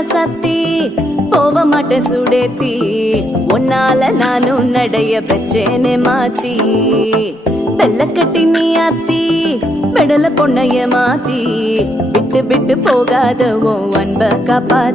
ராசாத்தி போக மாட்டேன் சுடேத்தி உன்னால நானும் நடைய பெற்றேனே மாத்தி வெள்ள கட்டி நீ ஆத்தி பெடல பொண்ணைய மாத்தி விட்டு விட்டு போகாத உன் அன்ப காப்பாத்தி